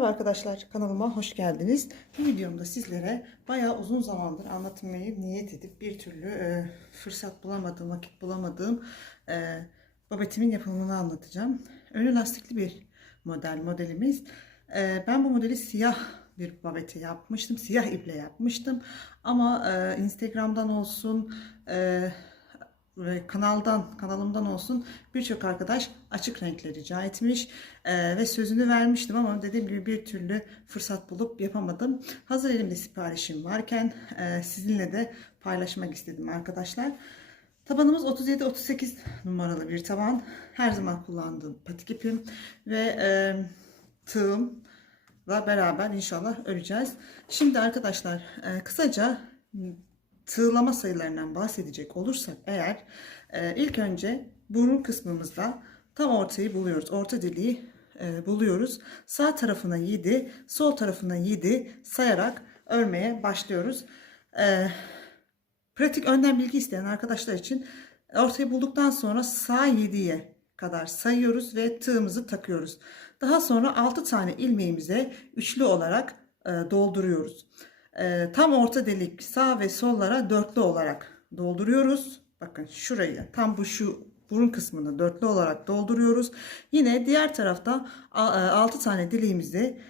Merhaba arkadaşlar kanalıma hoş geldiniz. Bu videomda sizlere bayağı uzun zamandır anlatmayı niyet edip bir türlü e, fırsat bulamadığım, vakit bulamadığım e, babetimin yapımını anlatacağım. Önü lastikli bir model modelimiz. E, ben bu modeli siyah bir babete yapmıştım. Siyah iple yapmıştım. Ama e, Instagram'dan olsun, e, ve kanaldan kanalımdan olsun birçok arkadaş açık renkleri rica etmiş Ee, ve sözünü vermiştim ama dediğim gibi bir türlü fırsat bulup yapamadım. Hazır elimde siparişim varken e, sizinle de paylaşmak istedim arkadaşlar. Tabanımız 37-38 numaralı bir taban. Her zaman kullandığım patik ipim ve e, tığımla beraber inşallah öreceğiz. Şimdi arkadaşlar e, kısaca tığlama sayılarından bahsedecek olursak eğer e, ilk önce burun kısmımızda tam ortayı buluyoruz. Orta deliği e, buluyoruz. Sağ tarafına 7, sol tarafına 7 sayarak örmeye başlıyoruz. E, pratik önden bilgi isteyen arkadaşlar için ortayı bulduktan sonra sağ 7'ye kadar sayıyoruz ve tığımızı takıyoruz. Daha sonra 6 tane ilmeğimize üçlü olarak e, dolduruyoruz. E, tam orta delik sağ ve sollara dörtlü olarak dolduruyoruz. Bakın şurayı tam bu şu burun kısmını dörtlü olarak dolduruyoruz. Yine diğer tarafta 6 tane deliğimizi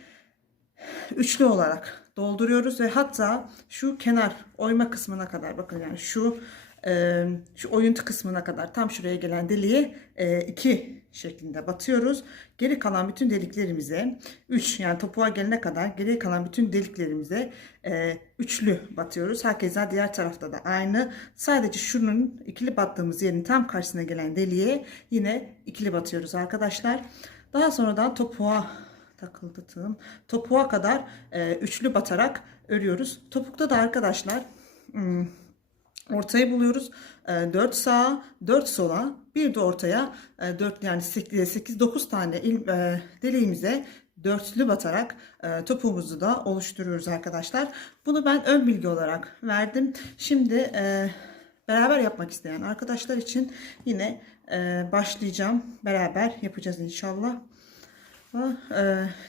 üçlü olarak dolduruyoruz ve hatta şu kenar oyma kısmına kadar bakın yani şu e, şu oyuntu kısmına kadar tam şuraya gelen deliğe e, iki şeklinde batıyoruz. Geri kalan bütün deliklerimize 3 yani topuğa gelene kadar geri kalan bütün deliklerimize e, üçlü batıyoruz. Herkese diğer tarafta da aynı. Sadece şunun ikili battığımız yerin tam karşısına gelen deliğe yine ikili batıyoruz arkadaşlar. Daha sonradan topuğa takıldı tığım. Topuğa kadar e, üçlü batarak örüyoruz. Topukta da arkadaşlar hmm, ortayı buluyoruz. 4 sağa, 4 sola, bir de ortaya 4 yani 8 9 tane il, e, deliğimize dörtlü batarak e, topuğumuzu da oluşturuyoruz arkadaşlar. Bunu ben ön bilgi olarak verdim. Şimdi e, beraber yapmak isteyen arkadaşlar için yine başlayacağım. Beraber yapacağız inşallah.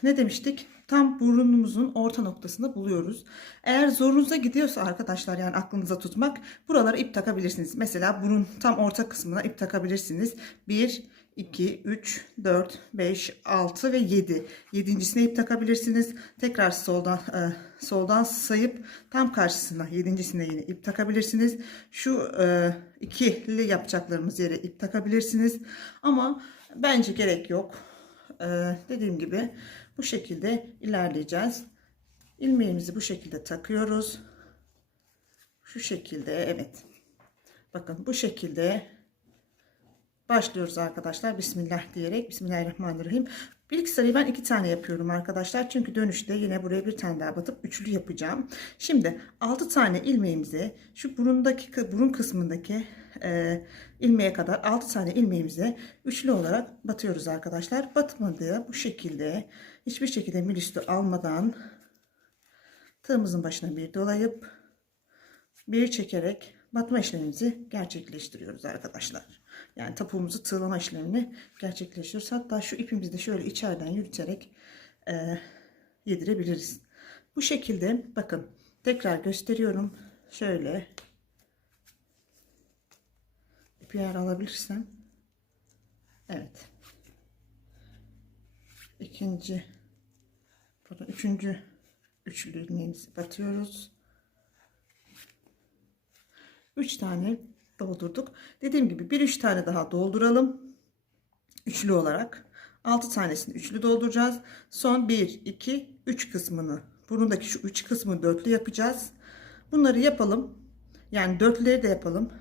Ne demiştik? Tam burnumuzun orta noktasını buluyoruz. Eğer zorunuza gidiyorsa arkadaşlar yani aklınıza tutmak buralara ip takabilirsiniz. Mesela burun tam orta kısmına ip takabilirsiniz. 1, 2, 3, 4, 5, 6 ve 7. Yedincisine ip takabilirsiniz. Tekrar soldan e, soldan sayıp tam karşısına yedincisine yine ip takabilirsiniz. Şu e, ikili yapacaklarımız yere ip takabilirsiniz. Ama bence gerek yok. E, dediğim gibi bu şekilde ilerleyeceğiz. İlmeğimizi bu şekilde takıyoruz. Şu şekilde evet. Bakın bu şekilde başlıyoruz arkadaşlar. Bismillah diyerek. Bismillahirrahmanirrahim. İlk sırayı ben iki tane yapıyorum arkadaşlar. Çünkü dönüşte yine buraya bir tane daha batıp üçlü yapacağım. Şimdi altı tane ilmeğimizi şu burundaki burun kısmındaki e, ilmeğe kadar altı tane ilmeğimize üçlü olarak batıyoruz arkadaşlar. Batmadığı bu şekilde hiçbir şekilde mil üstü almadan tığımızın başına bir dolayıp bir çekerek batma işlemimizi gerçekleştiriyoruz arkadaşlar. Yani tapuğumuzu tığlama işlemini gerçekleştiriyoruz. Hatta şu ipimizi de şöyle içeriden yürüterek e, yedirebiliriz. Bu şekilde bakın tekrar gösteriyorum. Şöyle ipi yer alabilirsem. Evet. İkinci pardon, üçüncü üçlü ilmeğimizi batıyoruz. 3 tane doldurduk. Dediğim gibi bir üç tane daha dolduralım. Üçlü olarak. 6 tanesini üçlü dolduracağız. Son 1, 2, 3 kısmını burundaki şu 3 kısmı dörtlü yapacağız. Bunları yapalım. Yani dörtlüleri de yapalım.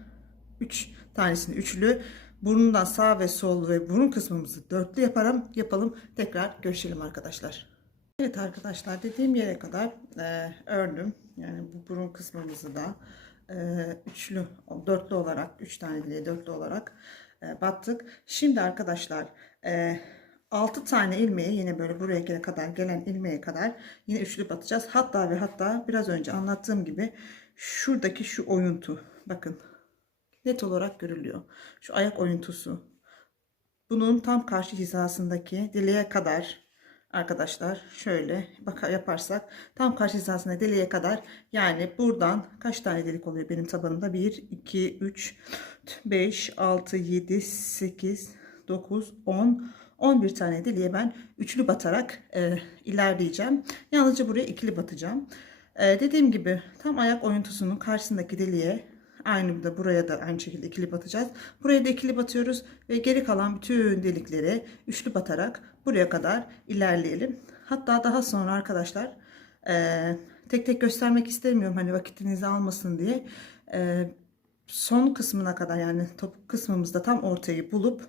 3 tanesini üçlü. Burnundan sağ ve sol ve burun kısmımızı dörtlü yaparım. Yapalım. Tekrar görüşelim arkadaşlar. Evet arkadaşlar dediğim yere kadar e, ördüm. Yani bu burun kısmımızı da e, üçlü, dörtlü olarak, üç tane diye dörtlü olarak e, battık. Şimdi arkadaşlar e, 6 tane ilmeği yine böyle buraya kadar gelen ilmeğe kadar yine üçlü batacağız. Hatta ve hatta biraz önce anlattığım gibi şuradaki şu oyuntu bakın net olarak görülüyor. Şu ayak oyuntusu. Bunun tam karşı hizasındaki dileğe kadar arkadaşlar şöyle baka yaparsak tam karşı hizasına deliğe kadar yani buradan kaç tane delik oluyor benim tabanımda 1 2 3 5 6 7 8 9 10 11 tane deliğe ben üçlü batarak e, ilerleyeceğim yalnızca buraya ikili batacağım e, dediğim gibi tam ayak oyuntusunun karşısındaki deliğe aynı da buraya da aynı şekilde ikili batacağız buraya da ikili batıyoruz ve geri kalan bütün deliklere üçlü batarak buraya kadar ilerleyelim. Hatta daha sonra arkadaşlar e, tek tek göstermek istemiyorum hani vakitinizi almasın diye e, son kısmına kadar yani topuk kısmımızda tam ortayı bulup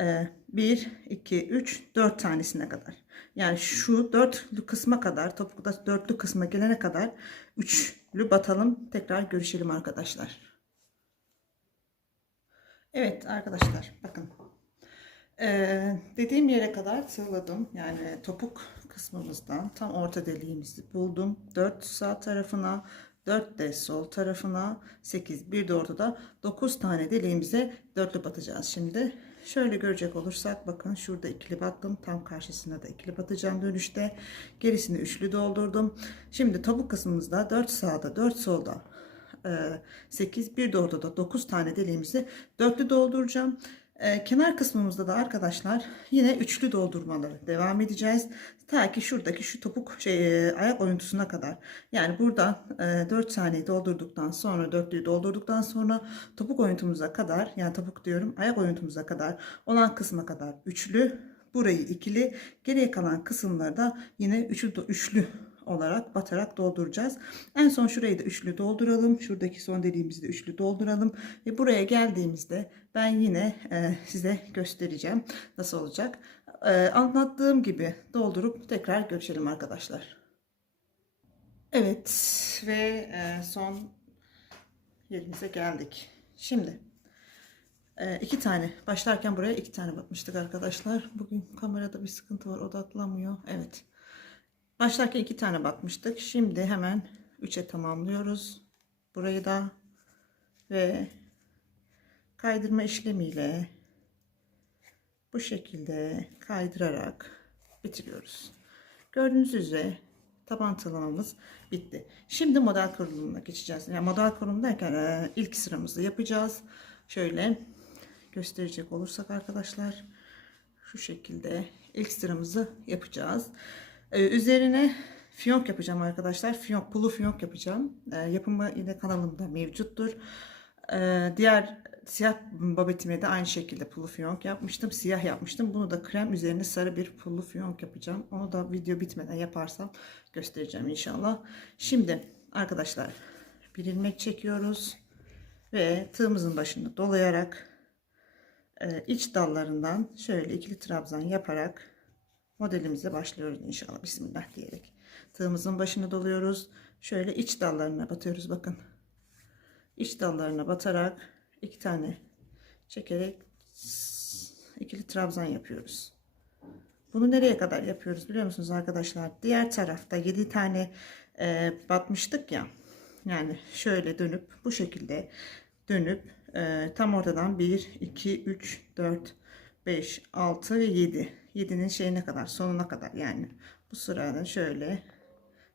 e, 1, 2, 3, 4 tanesine kadar. Yani şu dörtlü kısma kadar topukta dörtlü kısma gelene kadar üçlü batalım. Tekrar görüşelim arkadaşlar. Evet arkadaşlar bakın. Ee, dediğim yere kadar tığladım. Yani topuk kısmımızdan tam orta deliğimizi buldum. 4 sağ tarafına 4 de sol tarafına 8 bir de ortada 9 tane deliğimize dörtlü batacağız şimdi. Şöyle görecek olursak bakın şurada ikili battım. Tam karşısına da ikili batacağım dönüşte. Gerisini üçlü doldurdum. Şimdi topuk kısmımızda 4 sağda 4 solda 8 bir de ortada 9 tane deliğimizi dörtlü dolduracağım. Ee, kenar kısmımızda da arkadaşlar yine üçlü doldurmaları devam edeceğiz. Ta ki şuradaki şu topuk şey, e, ayak oyuntusuna kadar. Yani buradan e, 4 saniye doldurduktan sonra dörtlüyü doldurduktan sonra topuk oyuntumuza kadar yani topuk diyorum ayak oyuntumuza kadar olan kısma kadar üçlü burayı ikili geriye kalan kısımları da yine üçlü, üçlü olarak batarak dolduracağız. En son şurayı da üçlü dolduralım. Şuradaki son dediğimizde üçlü dolduralım. Ve buraya geldiğimizde ben yine e, size göstereceğim nasıl olacak. E, anlattığım gibi doldurup tekrar görüşelim arkadaşlar. Evet ve e, son yerimize geldik. Şimdi e, iki tane başlarken buraya iki tane batmıştık arkadaşlar. Bugün kamerada bir sıkıntı var odaklanmıyor. Evet. Başlarken iki tane batmıştık. Şimdi hemen 3'e tamamlıyoruz. Burayı da ve kaydırma işlemiyle bu şekilde kaydırarak bitiriyoruz. Gördüğünüz üzere taban tığlamamız bitti. Şimdi model kurulumuna geçeceğiz. Yani model kurulum derken e, ilk sıramızı yapacağız. Şöyle gösterecek olursak arkadaşlar şu şekilde ilk sıramızı yapacağız. Ee, üzerine fiyonk yapacağım arkadaşlar. Fiyonk, pulu fiyonk yapacağım. Ee, yapımı yine kanalımda mevcuttur. Ee, diğer siyah babetime de aynı şekilde pulu fiyonk yapmıştım. Siyah yapmıştım. Bunu da krem üzerine sarı bir pullu fiyonk yapacağım. Onu da video bitmeden yaparsam göstereceğim inşallah. Şimdi arkadaşlar bir ilmek çekiyoruz. Ve tığımızın başını dolayarak e, iç dallarından şöyle ikili trabzan yaparak modelimize başlıyoruz inşallah. Bismillah diyerek. Tığımızın başını doluyoruz. Şöyle iç dallarına batıyoruz bakın. İç dallarına batarak iki tane çekerek ikili trabzan yapıyoruz. Bunu nereye kadar yapıyoruz biliyor musunuz arkadaşlar? Diğer tarafta 7 tane e, batmıştık ya. Yani şöyle dönüp bu şekilde dönüp e, tam ortadan 1 2 3 4 5 6 ve 7 7'nin şeyine kadar sonuna kadar yani bu sıranın şöyle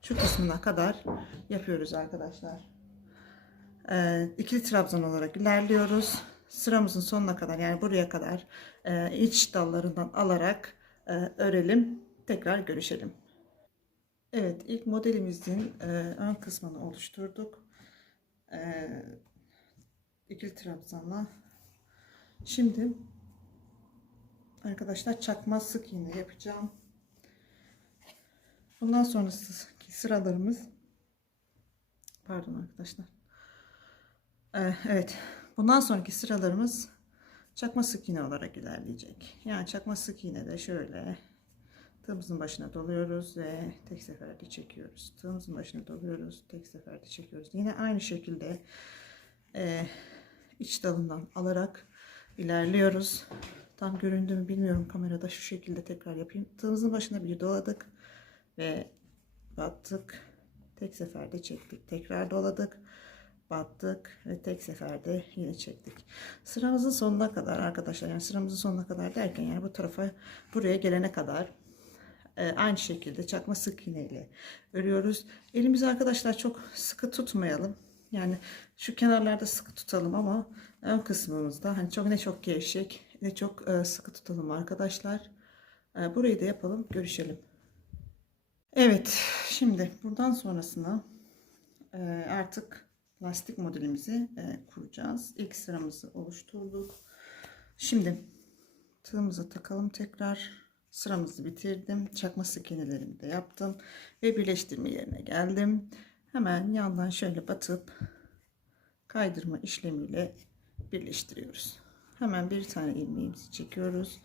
şu kısmına kadar yapıyoruz arkadaşlar. Ee, ikili trabzan olarak ilerliyoruz. Sıramızın sonuna kadar yani buraya kadar e, iç dallarından alarak e, örelim. Tekrar görüşelim. Evet ilk modelimizin e, ön kısmını oluşturduk. E, ikili trabzanla. Şimdi arkadaşlar çakma sık iğne yapacağım. Bundan sonraki sıralarımız pardon arkadaşlar. Ee, evet. Bundan sonraki sıralarımız çakma sık iğne olarak ilerleyecek. Yani çakma sık iğne de şöyle tığımızın başına doluyoruz ve tek seferde çekiyoruz. Tığımızın başına doluyoruz, tek seferde çekiyoruz. Yine aynı şekilde e, iç dalından alarak ilerliyoruz. Tam göründü mü bilmiyorum kamerada şu şekilde tekrar yapayım. Tığımızın başına bir doladık ve battık. Tek seferde çektik. Tekrar doladık. Battık ve tek seferde yine çektik. Sıramızın sonuna kadar arkadaşlar yani sıramızın sonuna kadar derken yani bu tarafa buraya gelene kadar e, aynı şekilde çakma sık iğne ile örüyoruz. Elimizi arkadaşlar çok sıkı tutmayalım. Yani şu kenarlarda sıkı tutalım ama ön kısmımızda hani çok ne çok gevşek ne çok e, sıkı tutalım arkadaşlar. E, burayı da yapalım, görüşelim. Evet, şimdi buradan sonrasına e, artık lastik modelimizi kuracağız. İlk sıramızı oluşturduk. Şimdi tığımızı takalım tekrar. Sıramızı bitirdim. Çakma sık iğnelerimi de yaptım. Ve birleştirme yerine geldim. Hemen yandan şöyle batıp kaydırma işlemiyle birleştiriyoruz. Hemen bir tane ilmeğimizi çekiyoruz.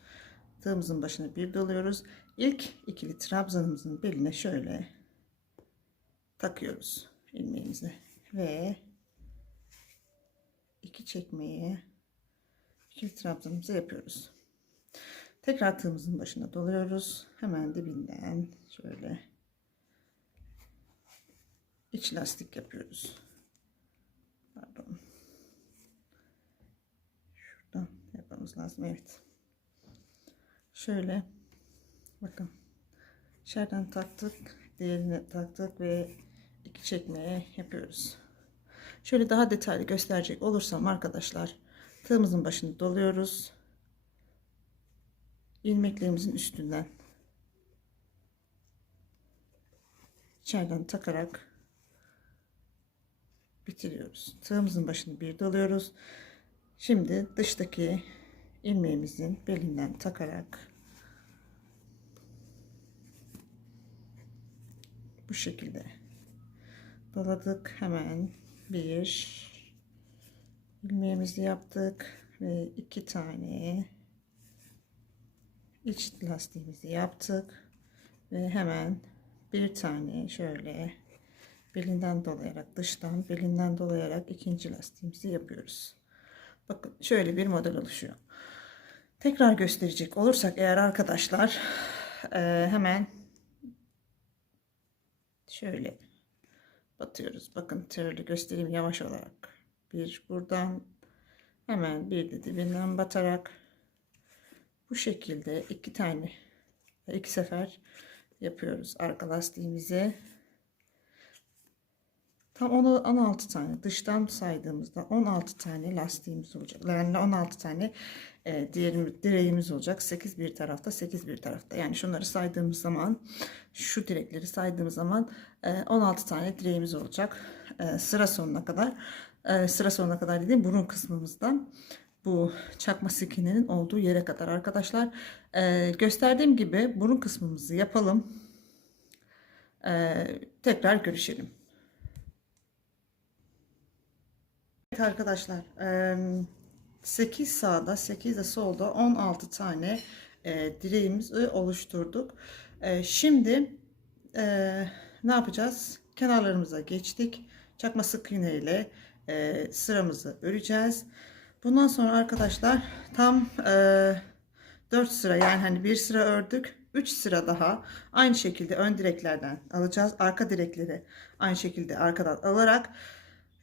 Tığımızın başına bir doluyoruz. İlk ikili trabzanımızın beline şöyle takıyoruz ilmeğimizi ve iki çekmeyi ikili trabzanımızı yapıyoruz. Tekrar tığımızın başına doluyoruz. Hemen dibinden şöyle iç lastik yapıyoruz. Pardon. Şuradan yapmamız lazım. Evet. Şöyle bakın. İçeriden taktık. Diğerini taktık ve iki çekmeye yapıyoruz. Şöyle daha detaylı gösterecek olursam arkadaşlar tığımızın başını doluyoruz. ilmeklerimizin üstünden içeriden takarak bitiriyoruz. Tığımızın başını bir doluyoruz. Şimdi dıştaki ilmeğimizin belinden takarak bu şekilde doladık. Hemen bir ilmeğimizi yaptık ve iki tane iç lastiğimizi yaptık ve hemen bir tane şöyle belinden dolayarak dıştan belinden dolayarak ikinci lastiğimizi yapıyoruz. Bakın şöyle bir model oluşuyor. Tekrar gösterecek olursak eğer arkadaşlar e, hemen şöyle batıyoruz. Bakın şöyle göstereyim yavaş olarak. Bir buradan hemen bir de dibinden batarak bu şekilde iki tane iki sefer yapıyoruz arka lastiğimizi. Tam onu 16 tane dıştan saydığımızda 16 tane lastiğimiz olacak. Yani 16 tane e, diğer direğimiz olacak. 8 bir tarafta 8 bir tarafta. Yani şunları saydığımız zaman şu direkleri saydığımız zaman e, 16 tane direğimiz olacak. E, sıra sonuna kadar e, sıra sonuna kadar dediğim burun kısmımızdan bu çakma sikinenin olduğu yere kadar arkadaşlar. E, gösterdiğim gibi burun kısmımızı yapalım. E, tekrar görüşelim. Evet arkadaşlar 8 sağda 8 de solda 16 tane e, direğimizi oluşturduk. E, şimdi e, ne yapacağız? Kenarlarımıza geçtik. Çakma sık iğne ile e, sıramızı öreceğiz. Bundan sonra arkadaşlar tam e, 4 sıra yani hani bir sıra ördük. 3 sıra daha aynı şekilde ön direklerden alacağız. Arka direkleri aynı şekilde arkadan alarak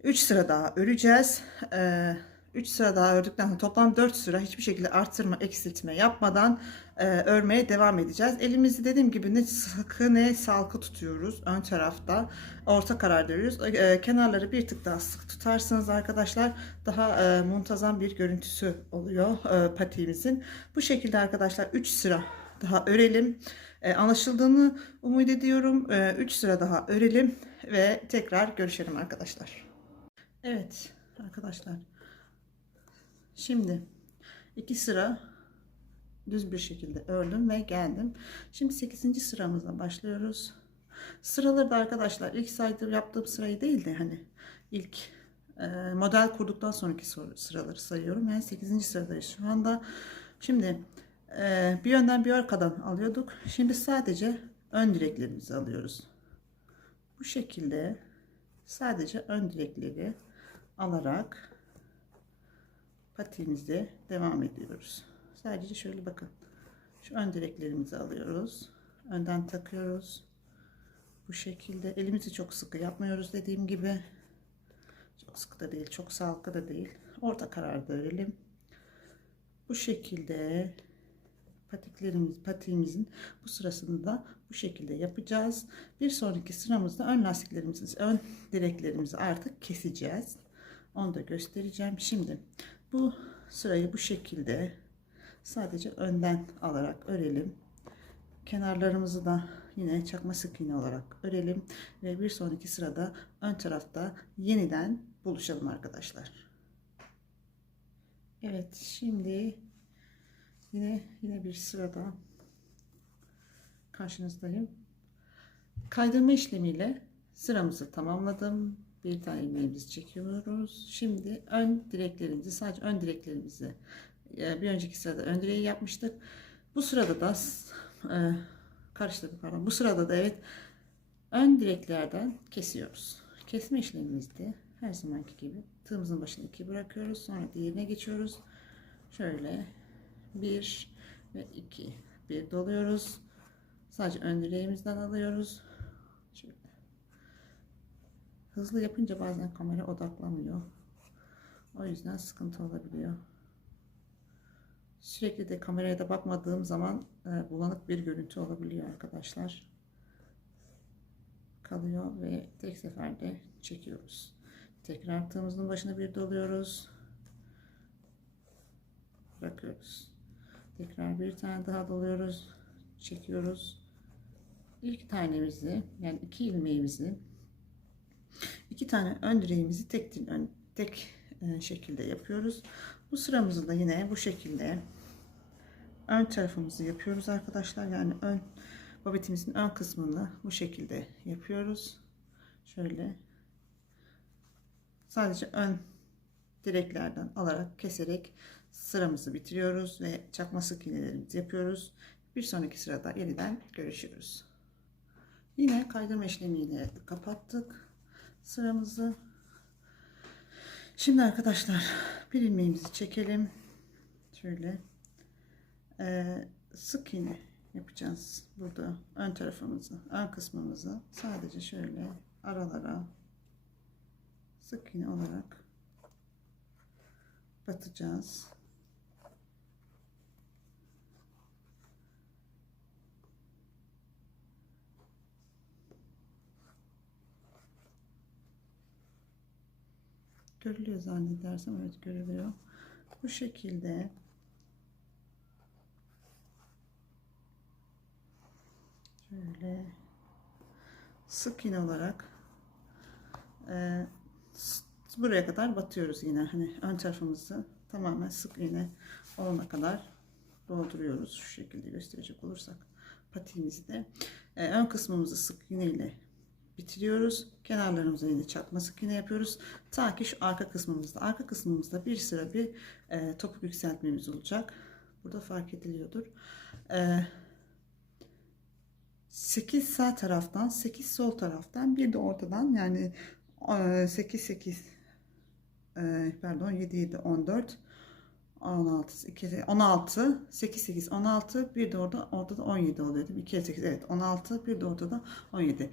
3 sıra daha öreceğiz. Ee, 3 sıra daha ördükten sonra toplam 4 sıra hiçbir şekilde arttırma eksiltme yapmadan e, örmeye devam edeceğiz. Elimizi dediğim gibi ne sıkı ne salkı tutuyoruz ön tarafta. Orta karar veriyoruz. E, kenarları bir tık daha sık tutarsanız arkadaşlar daha e, muntazam bir görüntüsü oluyor e, patiğimizin. Bu şekilde arkadaşlar 3 sıra daha örelim. E, anlaşıldığını umut ediyorum. 3 e, sıra daha örelim ve tekrar görüşelim arkadaşlar. Evet arkadaşlar. Şimdi iki sıra düz bir şekilde ördüm ve geldim. Şimdi 8. sıramıza başlıyoruz. Sıraları da arkadaşlar ilk saydığım yaptığım sırayı değil de hani ilk e, model kurduktan sonraki sıraları sayıyorum. Yani 8. sıradayız şu anda. Şimdi e, bir yönden bir arkadan alıyorduk. Şimdi sadece ön direklerimizi alıyoruz. Bu şekilde sadece ön direkleri alarak patiğimize devam ediyoruz. Sadece şöyle bakın. Şu ön direklerimizi alıyoruz. Önden takıyoruz. Bu şekilde elimizi çok sıkı yapmıyoruz dediğim gibi. Çok sıkı da değil, çok sağlıklı da değil. Orta kararda verelim. Bu şekilde patiklerimiz, patiğimizin bu sırasını da bu şekilde yapacağız. Bir sonraki sıramızda ön lastiklerimizi, ön direklerimizi artık keseceğiz. Onu da göstereceğim. Şimdi bu sırayı bu şekilde sadece önden alarak örelim. Kenarlarımızı da yine çakma sık iğne olarak örelim ve bir sonraki sırada ön tarafta yeniden buluşalım arkadaşlar. Evet şimdi yine yine bir sırada karşınızdayım. Kaydırma işlemiyle sıramızı tamamladım. Bir tane ilmeğimizi çekiyoruz. Şimdi ön direklerimizi sadece ön direklerimizi e, bir önceki sırada ön direği yapmıştık. Bu sırada da e, karıştırdım pardon. Bu sırada da evet ön direklerden kesiyoruz. Kesme işlemimizde her zamanki gibi tığımızın başına iki bırakıyoruz. Sonra diğerine geçiyoruz. Şöyle bir ve iki bir doluyoruz. Sadece ön direğimizden alıyoruz. Hızlı yapınca bazen kamera odaklamıyor. O yüzden sıkıntı olabiliyor. Sürekli de kameraya da bakmadığım zaman e, bulanık bir görüntü olabiliyor arkadaşlar. Kalıyor ve tek seferde çekiyoruz. Tekrar tığımızın başına bir doluyoruz. Bırakıyoruz. Tekrar bir tane daha doluyoruz. Çekiyoruz. İlk tanemizi yani iki ilmeğimizi iki tane ön direğimizi tek ön, tek e, şekilde yapıyoruz. Bu sıramızı da yine bu şekilde ön tarafımızı yapıyoruz arkadaşlar. Yani ön babetimizin ön kısmını bu şekilde yapıyoruz. Şöyle sadece ön direklerden alarak keserek sıramızı bitiriyoruz ve çakma sık iğnelerimizi yapıyoruz. Bir sonraki sırada yeniden görüşürüz. Yine kaydırma işlemiyle kapattık sıramızı. Şimdi arkadaşlar bir ilmeğimizi çekelim. Şöyle ee, sık iğne yapacağız burada ön tarafımızı, ön kısmımızı sadece şöyle aralara sık iğne olarak batacağız. Görülüyor zannedersem. Evet görülüyor. Bu şekilde. Şöyle sık iğne olarak e, buraya kadar batıyoruz yine. Hani ön tarafımızı tamamen sık iğne olana kadar dolduruyoruz. Şu şekilde gösterecek olursak patiğimizi de. E, ön kısmımızı sık iğne ile bitiriyoruz. Kenarlarımıza yine çakma sık iğne yapıyoruz. Ta ki şu arka kısmımızda. Arka kısmımızda bir sıra bir e, topuk yükseltmemiz olacak. Burada fark ediliyordur. E, 8 sağ taraftan 8 sol taraftan bir de ortadan yani 8 8 e, pardon 7 7 14 16 2 16 8 8 16 bir de orada orada da 17 oluyor değil mi? 2 8 evet 16 bir de orada da 17.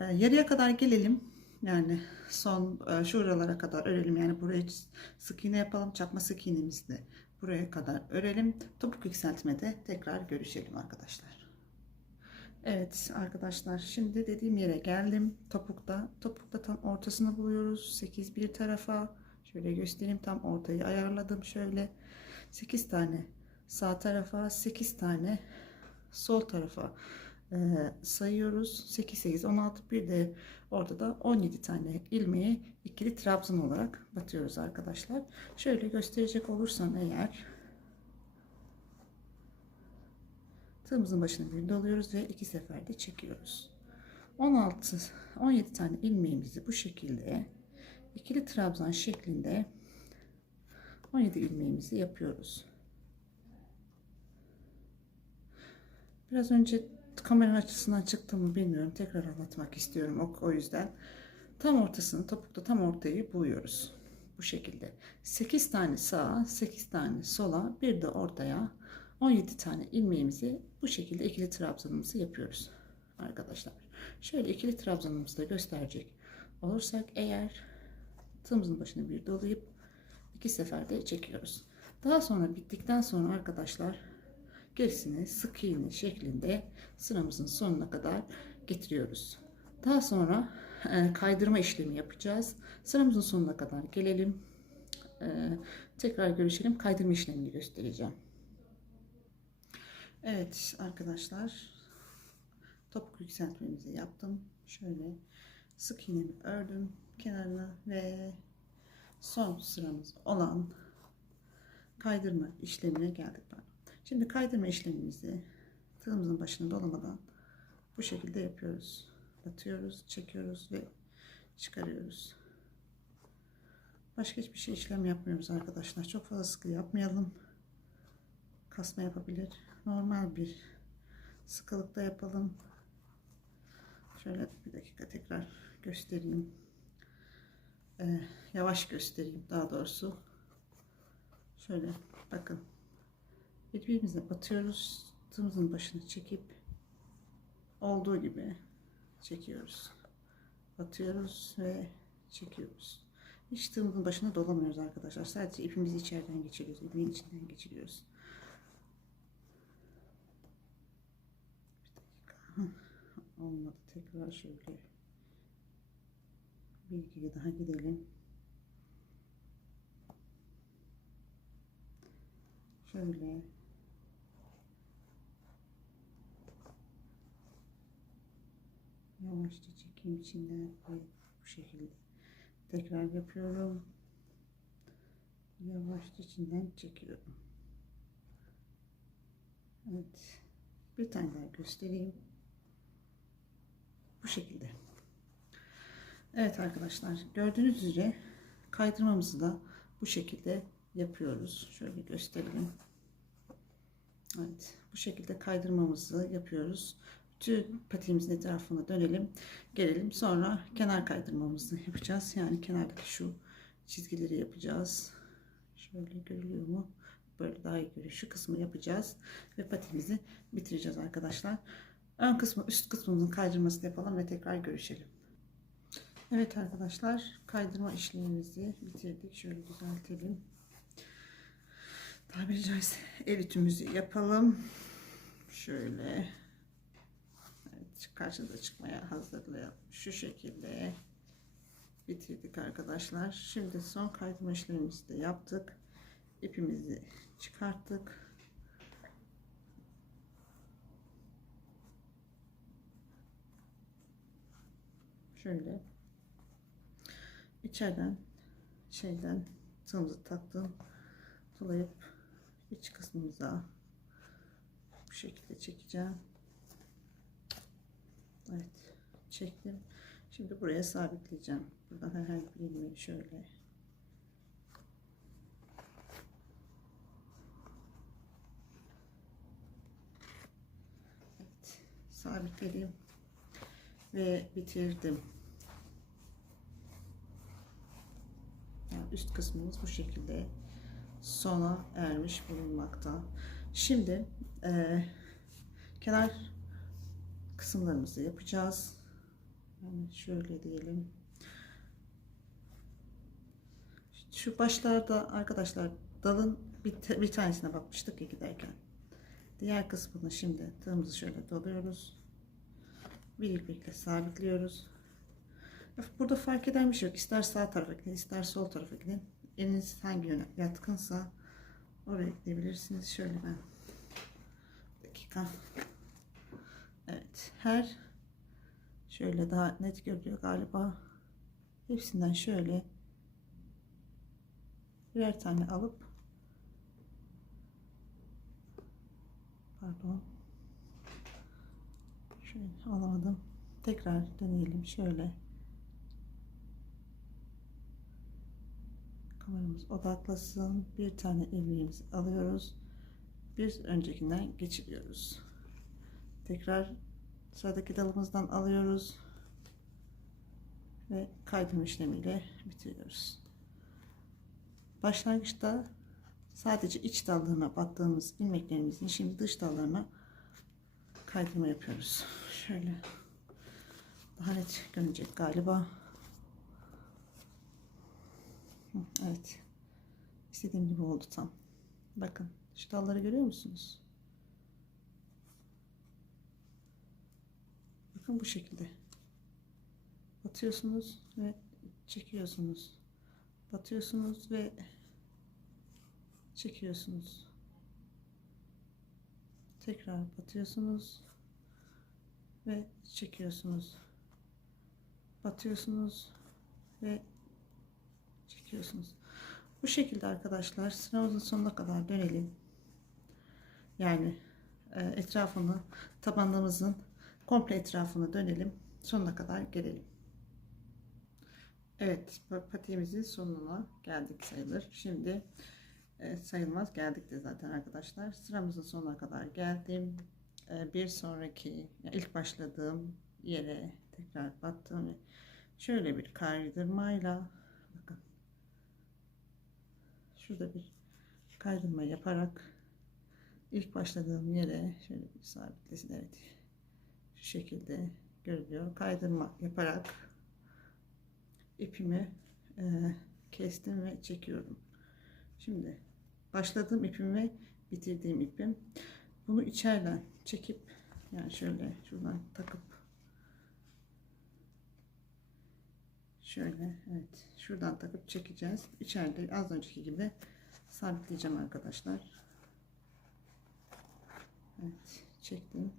E, yarıya kadar gelelim. Yani son e, şuralara kadar örelim. Yani buraya sık iğne yapalım. Çakma sık iğnemizi de buraya kadar örelim. Topuk yükseltmede tekrar görüşelim arkadaşlar. Evet arkadaşlar şimdi dediğim yere geldim. Topukta. Topukta tam ortasını buluyoruz. 8 bir tarafa. Şöyle göstereyim tam ortayı ayarladım şöyle. 8 tane sağ tarafa 8 tane sol tarafa e, sayıyoruz. 8 8 16 bir de orada da 17 tane ilmeği ikili trabzan olarak batıyoruz arkadaşlar. Şöyle gösterecek olursam eğer Tığımızın başına bir doluyoruz ve iki seferde çekiyoruz. 16 17 tane ilmeğimizi bu şekilde ikili trabzan şeklinde 17 ilmeğimizi yapıyoruz. Biraz önce kamera açısından çıktı mı bilmiyorum. Tekrar anlatmak istiyorum o, o yüzden. Tam ortasını topukta tam ortayı buluyoruz. Bu şekilde. 8 tane sağa, 8 tane sola, bir de ortaya 17 tane ilmeğimizi bu şekilde ikili trabzanımızı yapıyoruz arkadaşlar. Şöyle ikili trabzanımızı da gösterecek olursak eğer tığımızın başına bir dolayıp iki seferde çekiyoruz. Daha sonra bittikten sonra arkadaşlar gerisini sık iğne şeklinde sıramızın sonuna kadar getiriyoruz. Daha sonra e, kaydırma işlemi yapacağız. Sıramızın sonuna kadar gelelim. E, tekrar görüşelim. Kaydırma işlemini göstereceğim. Evet arkadaşlar topuk yükseltmemizi yaptım. Şöyle sık iğnemi ördüm kenarına ve son sıramız olan kaydırma işlemine geldik. Şimdi kaydırma işlemimizi tığımızın başına dolamadan bu şekilde yapıyoruz. Batıyoruz, çekiyoruz ve çıkarıyoruz. Başka hiçbir şey işlem yapmıyoruz arkadaşlar. Çok fazla sıkı yapmayalım. Kasma yapabilir. Normal bir sıkılıkta yapalım. Şöyle bir dakika tekrar göstereyim. Ee, yavaş göstereyim daha doğrusu. Şöyle bakın. Birbirimize batıyoruz. Tığımızın başını çekip olduğu gibi çekiyoruz. Batıyoruz ve çekiyoruz. Hiç tığımızın başına dolamıyoruz arkadaşlar. Sadece ipimizi içeriden geçiriyoruz. İpin içinden geçiriyoruz. Bir dakika. Olmadı. Tekrar şöyle bir iki daha gidelim. Şöyle yavaşça çekeyim içinden ve bu şekilde tekrar yapıyorum. Yavaşça içinden çekiyorum. Evet. Bir tane daha göstereyim. Bu şekilde. Evet arkadaşlar gördüğünüz üzere kaydırmamızı da bu şekilde yapıyoruz. Şöyle gösterelim. Evet bu şekilde kaydırmamızı yapıyoruz. Bütün patiğimizin etrafına dönelim. Gelelim sonra kenar kaydırmamızı yapacağız. Yani kenardaki şu çizgileri yapacağız. Şöyle görülüyor mu? Böyle daha iyi görüyor. Şu kısmı yapacağız. Ve patiğimizi bitireceğiz arkadaşlar. Ön kısmı üst kısmımızın kaydırmasını yapalım ve tekrar görüşelim. Evet arkadaşlar kaydırma işlemimizi bitirdik. Şöyle düzeltelim. Tabiri caizse el ütümüzü yapalım. Şöyle. Karşınıza çıkmaya hazırlayalım. Şu şekilde bitirdik arkadaşlar. Şimdi son kaydırma işlemimizi de yaptık. İpimizi çıkarttık. Şöyle içeriden şeyden tığımızı taktım tulayıp iç kısmımıza bu şekilde çekeceğim Evet çektim. Şimdi buraya sabitleyeceğim. Buradan herhangi bir ilmeği şöyle. Evet sabitledim ve bitirdim. Üst kısmımız bu şekilde sona ermiş bulunmakta. Şimdi e, kenar kısımlarımızı yapacağız. Yani şöyle diyelim. Şu başlarda arkadaşlar dalın bir, bir tanesine bakmıştık ya giderken. Diğer kısmını şimdi tığımızı şöyle doluyoruz. Bir ilmekle sabitliyoruz. Burada fark eden bir şey yok. İster sağ tarafa gidin, ister sol tarafa gidin. Eliniz hangi yöne yatkınsa oraya gidebilirsiniz. Şöyle ben bir dakika. Evet. Her şöyle daha net görülüyor galiba. Hepsinden şöyle birer tane alıp pardon şöyle alamadım tekrar deneyelim şöyle kameramız odaklasın. Bir tane ilmeğimizi alıyoruz. Bir öncekinden geçiriyoruz. Tekrar sıradaki dalımızdan alıyoruz. Ve kaydırma işlemiyle bitiriyoruz. Başlangıçta sadece iç dallarına battığımız ilmeklerimizin şimdi dış dallarına kaydırma yapıyoruz. Şöyle daha net görünecek galiba. Evet. İstediğim gibi oldu tam. Bakın şu dalları görüyor musunuz? Bakın bu şekilde. Batıyorsunuz ve çekiyorsunuz. Batıyorsunuz ve çekiyorsunuz. Tekrar batıyorsunuz ve çekiyorsunuz. Batıyorsunuz ve çekiyorsunuz. Bu şekilde arkadaşlar sıramızın sonuna kadar dönelim. Yani e, etrafını tabanımızın komple etrafını dönelim. Sonuna kadar gelelim. Evet patiğimizin sonuna geldik sayılır. Şimdi e, sayılmaz geldik de zaten arkadaşlar. Sıramızın sonuna kadar geldim. E, bir sonraki ilk başladığım yere tekrar battım ve şöyle bir kaydırmayla bakın şurada bir kaydırma yaparak ilk başladığım yere şöyle bir sabitlesin evet şu şekilde görülüyor kaydırma yaparak ipimi e, kestim ve çekiyorum. Şimdi başladığım ipim ve bitirdiğim ipim. Bunu içeriden çekip yani şöyle şuradan takıp şöyle evet şuradan takıp çekeceğiz. İçeride az önceki gibi sabitleyeceğim arkadaşlar. Evet çektim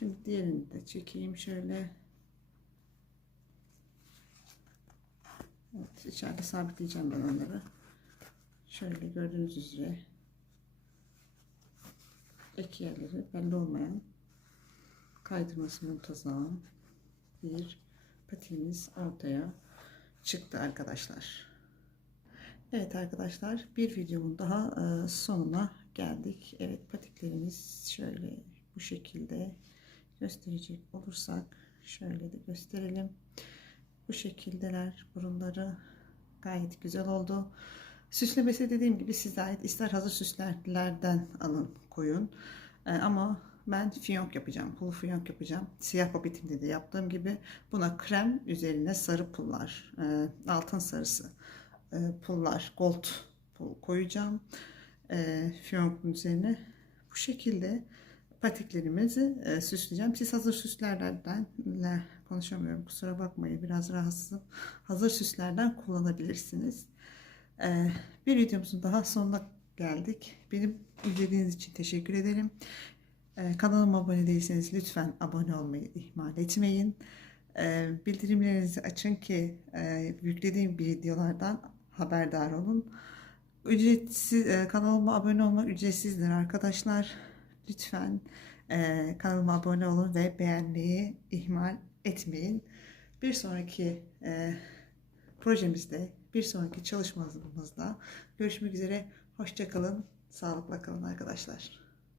şimdi diğerini de çekeyim şöyle evet içeride sabitleyeceğim ben onları şöyle gördüğünüz üzere ek yerleri belli olmayan kaydırması muntazam bir patiğimiz ortaya çıktı arkadaşlar. Evet arkadaşlar bir videomun daha e, sonuna geldik. Evet patiklerimiz şöyle bu şekilde gösterecek olursak şöyle de gösterelim. Bu şekildeler burunları gayet güzel oldu. Süslemesi dediğim gibi size ait ister hazır süslerlerden alın koyun. E, ama ben fiyonk yapacağım. Pul fiyonk yapacağım. Siyah papetimde de yaptığım gibi buna krem üzerine sarı pullar, e, altın sarısı e, pullar, gold pul koyacağım. E, fiyonkun üzerine bu şekilde patiklerimizi e, süsleyeceğim. Siz hazır süslerden ne, konuşamıyorum kusura bakmayın biraz rahatsızım. Hazır süslerden kullanabilirsiniz. E, bir videomuzun daha sonuna geldik. Benim izlediğiniz için teşekkür ederim. Ee, kanalıma abone değilseniz lütfen abone olmayı ihmal etmeyin. Ee, bildirimlerinizi açın ki e, yüklediğim videolardan haberdar olun. Ücretsiz e, kanalıma abone olmak ücretsizdir arkadaşlar. Lütfen e, kanalıma abone olun ve beğenmeyi ihmal etmeyin. Bir sonraki projemizde, bir sonraki çalışmamızda görüşmek üzere. Hoşçakalın, sağlıkla kalın arkadaşlar.